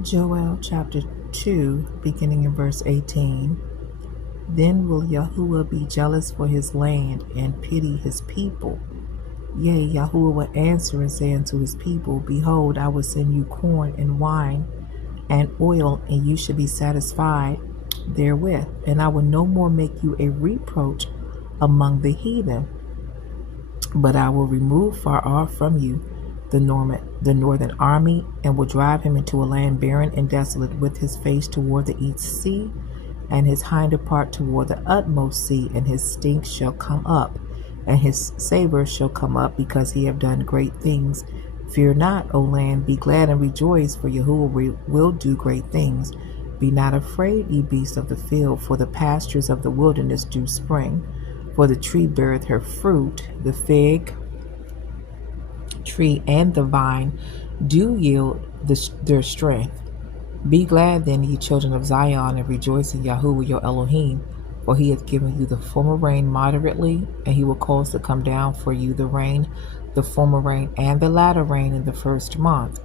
Joel chapter 2, beginning in verse 18. Then will YAHUAH be jealous for his land and pity his people. Yea, YAHUAH will answer and say unto his people, Behold, I will send you corn and wine and oil, and you shall be satisfied therewith. And I will no more make you a reproach among the heathen, but I will remove far off from you the northern army, and will drive him into a land barren and desolate, with his face toward the east sea, and his hinder part toward the utmost sea, and his stink shall come up, and his savor shall come up, because he have done great things. Fear not, O land, be glad and rejoice, for YAHUAH will do great things. Be not afraid, ye beasts of the field, for the pastures of the wilderness do spring. For the tree beareth her fruit, the fig tree and the vine do yield their strength. Be glad then, ye children of Zion, and rejoice in YAHUAH your Elohim, for he hath given you the former rain moderately, and he will cause to come down for you the rain, the former rain and the latter rain in the first month.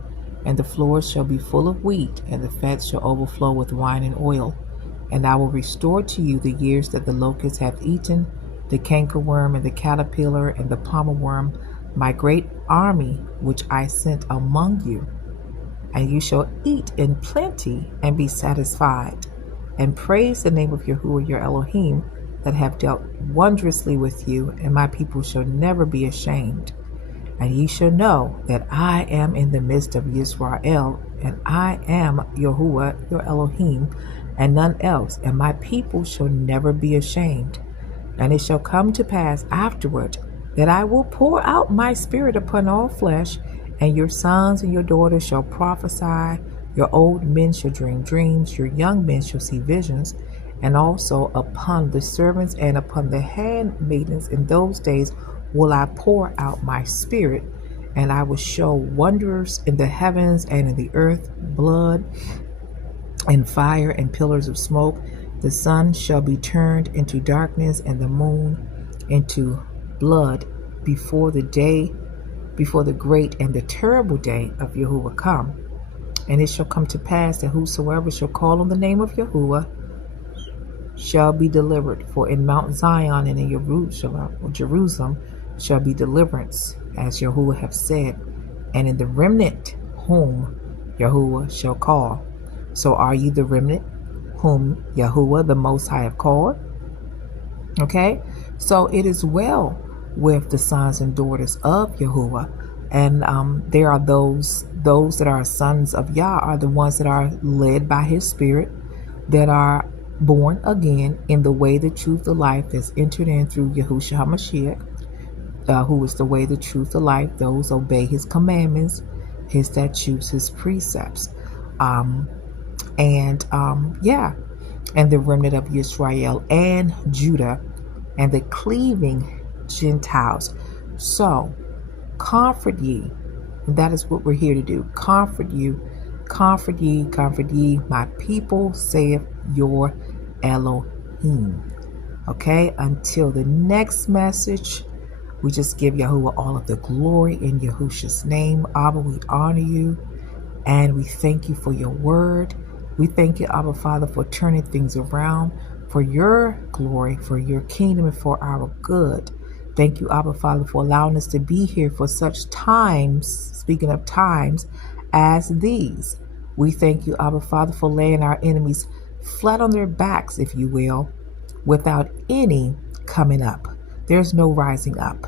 And the floors shall be full of wheat, and the fats shall overflow with wine and oil. And I will restore to you the years that the locust hath eaten, the cankerworm and the caterpillar and the palmer worm, my great army which I sent among you. And you shall eat in plenty and be satisfied, and praise the name of YAHUAH your Elohim, that have dealt wondrously with you, and my people shall never be ashamed. And ye shall know that I am in the midst of Yisrael, and I am YAHUAH your Elohim, and none else, and my people shall never be ashamed. And it shall come to pass afterward that I will pour out my spirit upon all flesh, and your sons and your daughters shall prophesy, your old men shall dream dreams, your young men shall see visions, and also upon the servants and upon the handmaidens in those days will I pour out my spirit, and I will show wonders in the heavens and in the earth, blood and fire and pillars of smoke. The sun shall be turned into darkness, and the moon into blood before the great and the terrible day of YAHUAH come. And it shall come to pass that whosoever shall call on the name of YAHUAH shall be delivered. For in Mount Zion and in Jerusalem shall be deliverance, as YAHUAH hath said, and in the remnant whom YAHUAH shall call. So are ye the remnant whom YAHUAH the Most High have called? Okay, so it is well with the sons and daughters of YAHUAH, and there are those that are sons of Yah are the ones that are led by his spirit, that are born again in the way, the truth, the life, that's entered in through Yahushua HaMashiach, who is the way, the truth, the life. Those obey his commandments, his statutes, his precepts, and the remnant of Israel and Judah, and the cleaving Gentiles. So comfort ye. And that is what we're here to do. Comfort you. Comfort ye, my people, saith your Elohim. Okay, until the next message, we just give YAHUAH all of the glory in Yahusha's name. Abba, we honor you, and we thank you for your word. We thank you, Abba Father, for turning things around for your glory, for your kingdom, and for our good. Thank you, Abba Father, for allowing us to be here for such times, speaking of times, as these. We thank you, Abba Father, for laying our enemies flat on their backs, if you will, without any coming up. There's no rising up.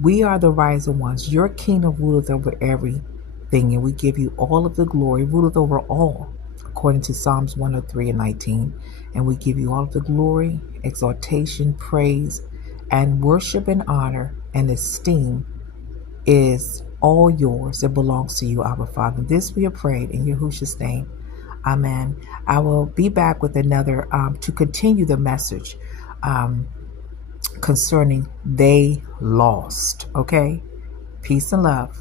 We are the rising ones. Your kingdom ruleth over everything, and we give you all of the glory, ruleth over all, according to Psalms 103:19. And we give you all of the glory, exaltation, praise, and worship and honor and esteem is all yours. It belongs to you, Abba Father. This we have prayed in Yahusha's name. Amen. I will be back with another to continue the message concerning they lost. Okay? Peace and love.